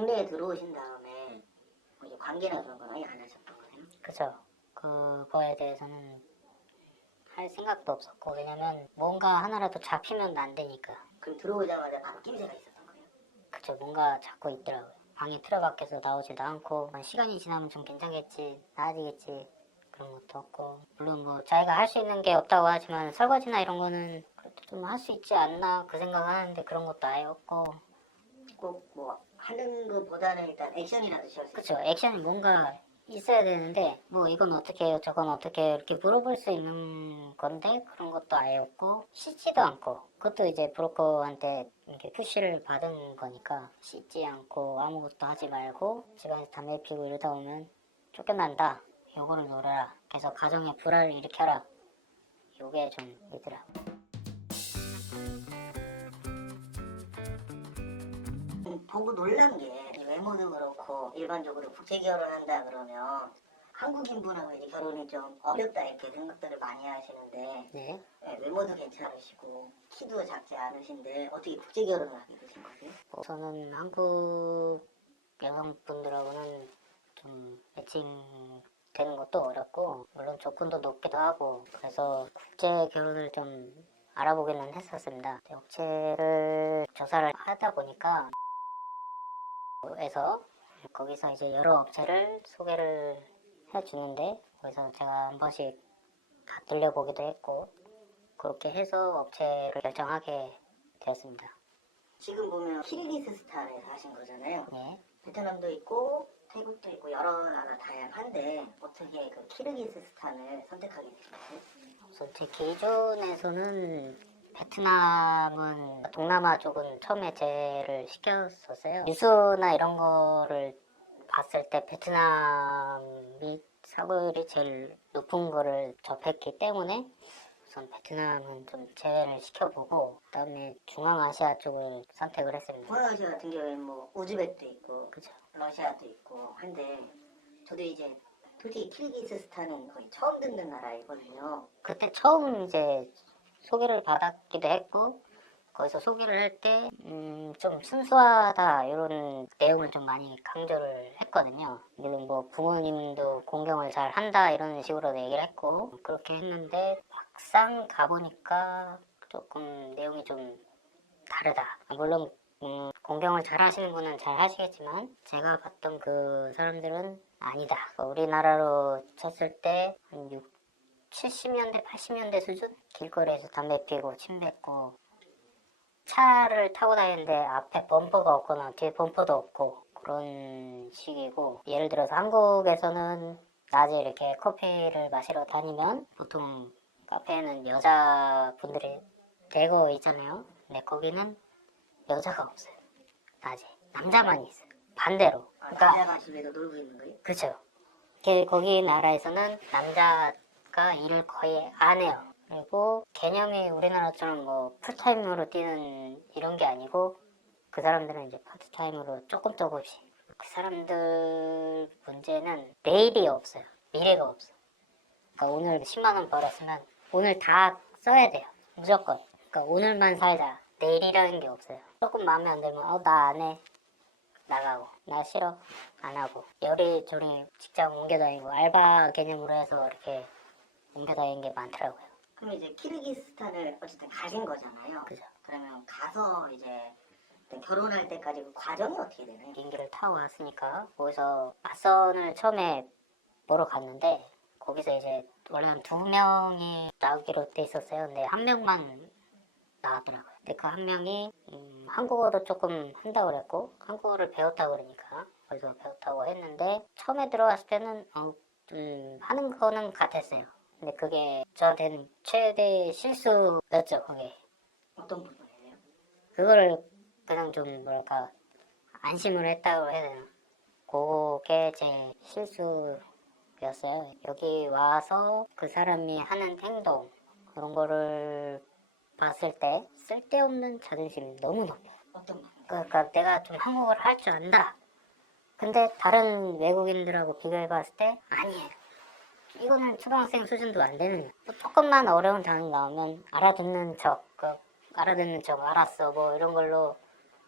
국내에 들어오신 다음에 뭐 이제 관계나 그런 건 아예 안 하셨던 거예요? 그죠. 그거에 대해서는 할 생각도 없었고 왜냐면 뭔가 하나라도 잡히면 안 되니까. 그럼 들어오자마자 바로 낌새가 있었던 거예요? 그죠. 뭔가 잡고 있더라고요. 방에 틀어박혀서 나오지도 않고 시간이 지나면 좀 괜찮겠지, 나아지겠지 그런 것도 없고 물론 뭐 자기가 할 수 있는 게 없다고 하지만 설거지나 이런 거는 그래도 좀 할 수 있지 않나 그 생각하는데 그런 것도 아예 없고 꼭뭐 하는 것보다는 일단 액션이라도 취할 수 그쵸. 액션이 뭔가 있어야 되는데 뭐 이건 어떻게 해요 저건 어떻게 해요 이렇게 물어볼 수 있는 건데 그런 것도 아예 없고 씻지도 않고. 그것도 이제 브로커한테 이렇게 푸시를 받은 거니까 씻지 않고 아무것도 하지 말고 집안에서 담배 피고 이러다 보면 쫓겨난다. 요거를 노려라 그래서 가정에 불화를 일으켜라. 요게 좀 있더라 음, 보고 놀란 게 외모도 그렇고 일반적으로 국제 결혼한다 그러면 한국인 분하고 이제 결혼이 좀 어렵다 이렇게 생각들을 많이 하시는데 네 네, 외모도 괜찮으시고 키도 작지 않으신데 어떻게 국제 결혼을 하게 되신 거세요? 뭐 저는 한국 여성분들하고는 좀 매칭 되는 것도 어렵고 물론 조건도 높기도 하고 그래서 국제 결혼을 좀 알아보기는 했었습니다. 업체를 조사를 하다 보니까 에서 거기서 이제 여러 업체를 소개를 해주는데 거기서 제가 한 번씩 다 들려보기도 했고 그렇게 해서 업체를 결정하게 되었습니다. 지금 보면 키르기스스탄에서 하신 거잖아요. 네. 베트남도 있고 태국도 있고 여러 나라 다양한데 어떻게 그 키르기스스탄을 선택하게? 우선 제 기준에서는 베트남은 동남아 쪽은 처음에 제를 시켰었어요. 뉴스나 이런 거를 봤을 때 베트남이 사고율이 제일 높은 거를 접했기 때문에 우선 베트남은 좀 제외를 시켜보고 그다음에 중앙아시아 쪽을 선택을 했습니다. 동아시아 같은 경우에는 뭐 우즈벡도 있고 그죠? 러시아도 있고 한데 저도 이제 솔직히 키르기스스탄은 거의 처음 듣는 나라이거든요. 그때 처음 이제 소개를 받았기도 했고 거기서 소개를 할때 음, 좀 순수하다 이런 내용을 좀 많이 강조를 했거든요. 물론 뭐 부모님도 공경을 잘 한다 이런 식으로 얘기를 했고 그렇게 했는데 막상 가보니까 조금 내용이 좀 다르다. 물론 음, 공경을 잘 하시는 분은 잘 하시겠지만 제가 봤던 그 사람들은 아니다. 우리나라로 쳤을 때 한 6, 70년대, 80년대 수준? 길거리에서 담배 피고 침 뱉고 차를 타고 다니는데 앞에 범퍼가 없거나 뒤에 범퍼도 없고 그런 식이고 예를 들어서 한국에서는 낮에 이렇게 커피를 마시러 다니면 보통 카페에는 여자분들이 대거 있잖아요. 근데 거기는 여자가 없어요. 낮에 남자만 있어요. 반대로. 아, 그러니까 남자가 집에서 놀고 있는 거예요? 그쵸. 그- 거기 나라에서는 남자 가 일을 거의 안 해요. 그리고 개념이 우리나라처럼 뭐 풀타임으로 뛰는 이런 게 아니고 그 사람들은 이제 파트타임으로 조금 조금씩. 그 사람들 문제는 내일이 없어요. 미래가 없어. 그러니까 오늘 10만 원 벌었으면 오늘 다 써야 돼요. 무조건. 그러니까 오늘만 살자. 내일이라는 게 없어요. 조금 마음에 안 들면 어 나 안 해. 나가고 나 싫어 안 하고 요리조리 직장 옮겨 다니고 알바 개념으로 해서 이렇게 다니는 게 많더라고요. 그럼 이제 키르기스스탄을 어쨌든 가신 거잖아요. 그죠. 그러면 가서 이제 결혼할 때까지 그 과정이 어떻게 되나요? 비행기를 타고 왔으니까 거기서 맞선을 처음에 보러 갔는데 거기서 이제 원래는 두 명이 나오기로 돼 있었어요. 근데 한 명만 나왔더라고요. 근데 그 한 명이 음, 한국어도 조금 한다고 그랬고 한국어를 배웠다고 그러니까 거기서 배웠다고 했는데 처음에 들어갔을 때는 어, 좀 하는 거는 같았어요. 근데 그게 저한테는 최대 실수였죠. 그게 어떤 부분이에요? 그거를 그냥 좀 뭐랄까 안심을 했다고 해야 되나 그게 제 실수였어요 여기 와서 그 사람이 하는 행동 그런 거를 봤을 때 쓸데없는 자존심이 너무 높아요 어떤? 그러니까 내가 좀 한국어를 할 줄 안다 근데 다른 외국인들하고 비교해 봤을 때 아니에요 이거는 초등학생 수준도 안 되는 뭐 조금만 어려운 단어 나오면 알아듣는 척 그, 알아듣는 척 알았어 뭐 이런 걸로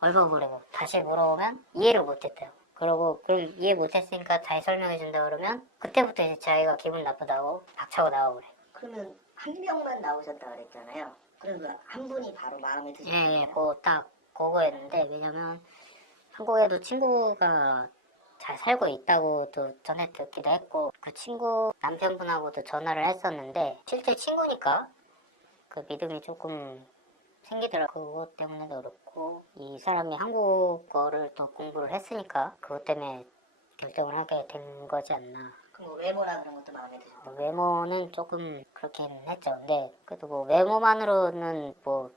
얼버무리고 다시 물어보면 이해를 못했대요. 그러고 그걸 이해 못했으니까 다시 설명해 준다 그러면 그때부터 이제 자기가 기분 나쁘다고 박차고 나오고 그래. 그러면 한 명만 나오셨다 그랬잖아요. 그러면 한 분이 바로 마음에 드셨나요? 예, 예, 그딱 그거였는데 왜냐면 한국에도 친구가 잘 살고 있다고 또 전에 듣기도 했고 그 친구 남편분하고도 전화를 했었는데 실제 친구니까 그 믿음이 조금 생기더라고 그것 때문에도 그렇고 이 사람이 한국어를 또 공부를 했으니까 그것 때문에 결정을 하게 된 거지 않나 뭐 외모나 그런 것도 마음에 드셨나요? 뭐 외모는 조금 그렇긴 했죠. 근데 그래도 뭐 외모만으로는 뭐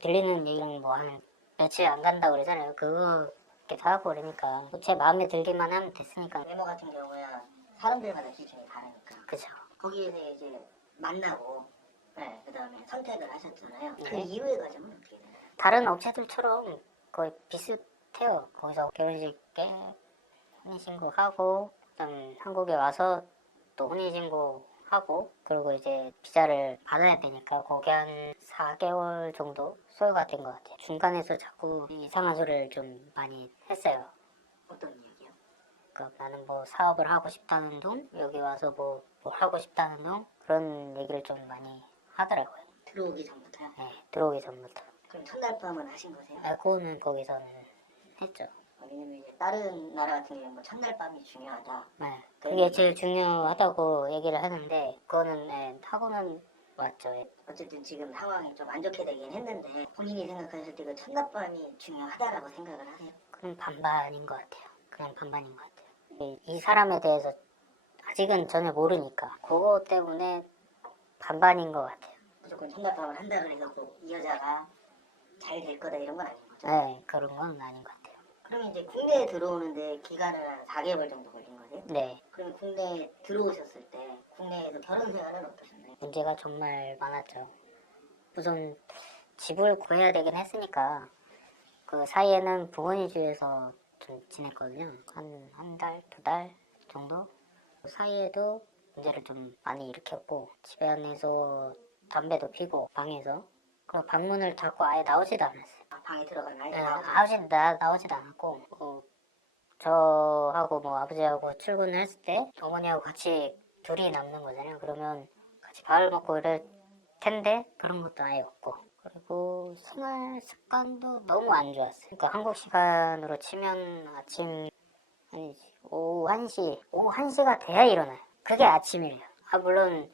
들리는 얘기는 뭐 한 며칠 안 간다 그러잖아요. 그거 이렇게 하고 그러니까 뭐제 마음에 들기만 하면 됐으니까 외모 같은 경우야 사람들마다 기준이 다르니까 그죠. 거기에서 이제 만나고 네, 그 다음에 선택을 하셨잖아요. 그 네. 이후의 과정은 어떻게 되나요? 다른 업체들처럼 거의 비슷해요. 거기서 결혼식 때 혼인신고 하고 그다음 한국에 와서 또 혼인신고 하고 그리고 이제 비자를 받아야 되니까 거기 한 4개월 정도 소요가 된 것 같아요. 중간에서 자꾸 이상한 소리를 좀 많이 했어요. 어떤 이야기요? 그러니까 나는 뭐 사업을 하고 싶다는 둥 여기 와서 뭐, 뭘 하고 싶다는 둥 그런 얘기를 좀 많이 하더라고요. 들어오기 전부터요? 네, 들어오기 전부터. 그럼 첫날 밤은 하신 거세요? 아, 그거는 거기서는 했죠. 어, 왜냐면 이제 다른 나라 같은 경우는 뭐 첫날 밤이 중요하다. 네, 그게 제일 중요하다고 얘기를 하는데 그거는 네, 하고는 왔죠. 예. 어쨌든 지금 상황이 좀 안 좋게 되긴 했는데 본인이 생각하실 때 그 첫날 밤이 중요하다라고 생각을 하세요? 그건 반반인 것 같아요. 그냥 반반인 것 같아요. 이, 이 사람에 대해서 아직은 전혀 모르니까 그거 때문에 반반인 것 같아요. 무조건 첫날 밤을 한다 그래서 꼭이 여자가 잘 될 거다 이런 건 아닌 거죠? 네, 그런 건 아닌 것 같아요. 그러면 이제 국내에 들어오는데 기간은 한 4개월 정도 걸린 거세요? 네, 그럼 국내에 들어오셨을 때 국내에서 결혼 생활은 어떠셨나요? 문제가 정말 많았죠. 우선 집을 구해야 되긴 했으니까 그 사이에는 부모님 집에서 좀 지냈거든요. 한 한 달, 두 달 정도? 그 사이에도 문제를 좀 많이 일으켰고 집에 안에서 담배도 피고 방에서 그 방문을 닫고 아예 나오지도 않았어요. 아, 방에 들어가면 아예 네, 나오세요? 아버지 나 나오지도 않았고 어, 저하고 뭐 아버지하고 출근을 했을 때 어머니하고 같이 둘이 남는 거잖아요. 그러면 같이 밥을 먹고 이럴 텐데 그런 것도 아예 없고 그리고 생활 습관도 너무 안 좋았어요. 그러니까 한국 시간으로 치면 아침 아니지 오후 1시 오후 1시가 돼야 일어나요. 그게 아침이에요. 아 물론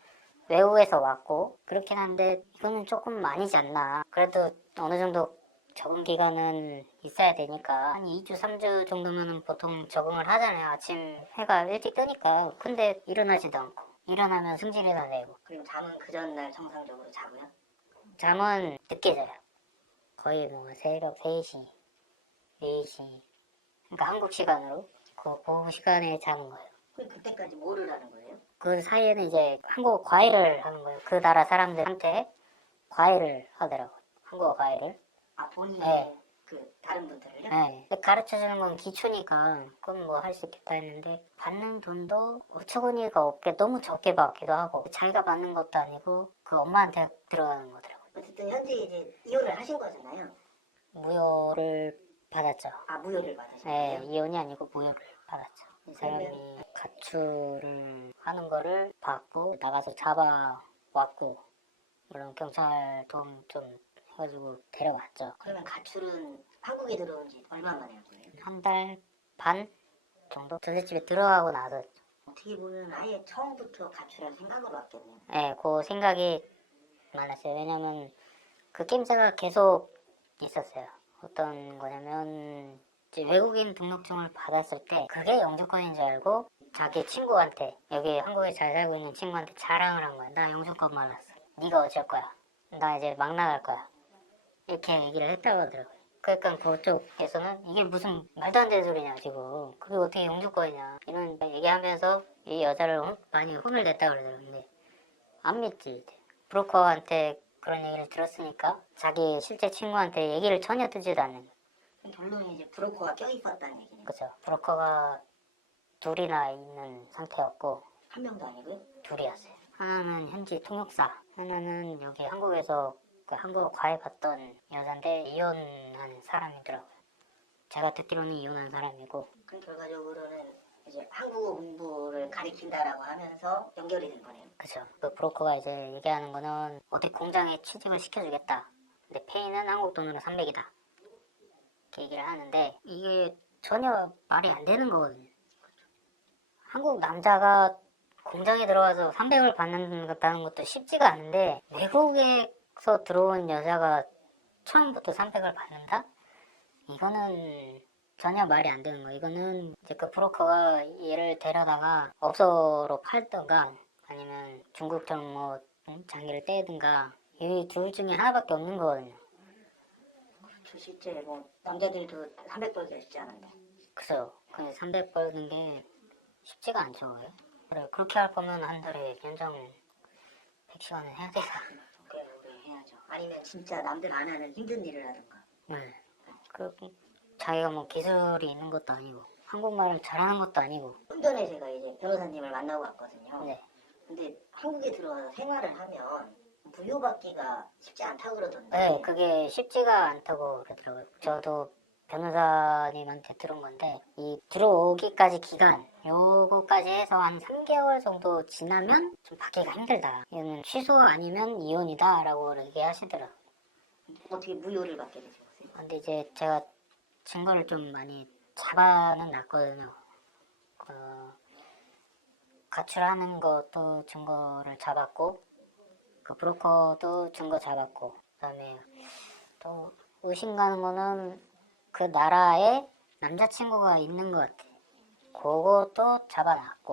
외국에서 왔고 그렇긴 한데 이거는 조금 아니지 않나. 그래도 어느 정도 적응 기간은 있어야 되니까 한 2주, 3주 정도면은 보통 적응을 하잖아요. 아침 해가 일찍 뜨니까. 근데 일어나지도 않고 일어나면 승질이나 내고 그럼 잠은 그 전날 정상적으로 자고요? 잠은 늦게 자요. 거의 뭐 새벽 3시, 4시 그러니까 한국 시간으로 그, 그 시간에 자는 거예요. 그럼 그때까지 뭐를 하는 거예요? 그 사이에는 이제 한국 과외를 하는 거예요. 그 나라 사람들한테 과외를 하더라고. 한국어 과외를. 아 본인이 네. 그 다른 분들을요? 네. 가르쳐 주는 건 기초니까 그건 뭐 할 수 있겠다 했는데 받는 돈도 어처구니가 없게 너무 적게 받기도 하고 자기가 받는 것도 아니고 그 엄마한테 들어가는 거더라고. 어쨌든 현재 이제 이혼을 하신 거잖아요. 무효를 받았죠. 아 무효를 받으신 네, 거예요? 이혼이 아니고 무효를 받았죠. 이 사람이 가출을 하는 거를 받고 나가서 잡아왔고 물론 경찰 도움 좀 해가지고 데려왔죠. 그러면 가출은 한국에 들어온 지 얼마 만에 한 거예요? 한 달 반 정도 전셋집에 들어가고 나서 어떻게 보면 아예 처음부터 가출할 생각으로 왔겠네요. 예, 그 생각이 많았어요. 왜냐면 그 낌새가 계속 있었어요. 어떤 거냐면 이제 외국인 등록증을 받았을 때 그게 영주권인 줄 알고 자기 친구한테 여기 한국에 잘 살고 있는 친구한테 자랑을 한 거야. 나 영주권 받았어. 네가 어쩔 거야. 나 이제 막 나갈 거야. 이렇게 얘기를 했다고 하더라고요. 그러니까 그쪽에서는 이게 무슨 말도 안 되는 소리냐 지금 그게 어떻게 영주권이냐 이런 얘기하면서 이 여자를 혼- 많이 혼을 냈다 그러더라고요. 근데 안 믿지. 이제. 브로커한테 그런 얘기를 들었으니까 자기 실제 친구한테 얘기를 전혀 듣지도 않는 결론이 이제 브로커가 껴있었다는 얘기네요. 그죠. 브로커가 둘이나 있는 상태였고 한 명도 아니고요. 둘이었어요. 하나는 현지 통역사, 하나는 여기 한국에서 그 한국어 과외 받던 여잔데 이혼한 사람이더라고요. 제가 듣기로는 이혼한 사람이고 그 결과적으로는 이제 한국어 공부를 가리킨다라고 하면서 연결이 된 거네요. 그죠. 그 브로커가 이제 얘기하는 거는 어디 공장에 취직을 시켜주겠다. 근데 페이는 한국 돈으로 300이다. 이렇게 얘기를 하는데 이게 전혀 말이 안 되는 거거든요. 한국 남자가 공장에 들어가서 300을 받는다는 것도 쉽지가 않은데 외국에서 들어온 여자가 처음부터 300을 받는다? 이거는 전혀 말이 안 되는 거예요. 이거는 이제 그 브로커가 얘를 데려다가 업소로 팔던가 아니면 중국처럼 뭐 응? 장기를 떼든가 이 둘 중에 하나밖에 없는 거거든요. 저 실제 뭐 남자들도 300 벌기 쉽지 않은데. 그래서 그300 벌는 게 쉽지가 않죠. 그래 그렇게 할 거면 한 달에 연장 100시간은 해야 되다. 꽤 오래 해야죠. 아니면 진짜 남들 안 하는 힘든 일을 하든가. 네. 그 자기가 뭐 기술이 있는 것도 아니고 한국말을 잘하는 것도 아니고. 좀 전에 제가 이제 변호사님을 만나고 왔거든요. 네. 근데 한국에 들어와서 생활을 하면 부여받기가 쉽지 않다고 그러던데. 네, 그게 쉽지가 않다고 그러더라고요. 저도 변호사님한테 들은 건데, 이 들어오기까지 기간, 요거까지 해서 한 3개월 정도 지나면 좀 받기가 힘들다. 이거는 취소 아니면 이혼이다 라고 얘기하시더라고요. 어떻게 무효를 받게 되죠? 근데 이제 제가 증거를 좀 많이 잡아는 놨거든요. 그 가출하는 것도 증거를 잡았고, 그 브로커도 증거 잡았고, 그다음에 또 의심 가는 거는 그 나라에 남자친구가 있는 것 같아. 그것도 잡아놨고.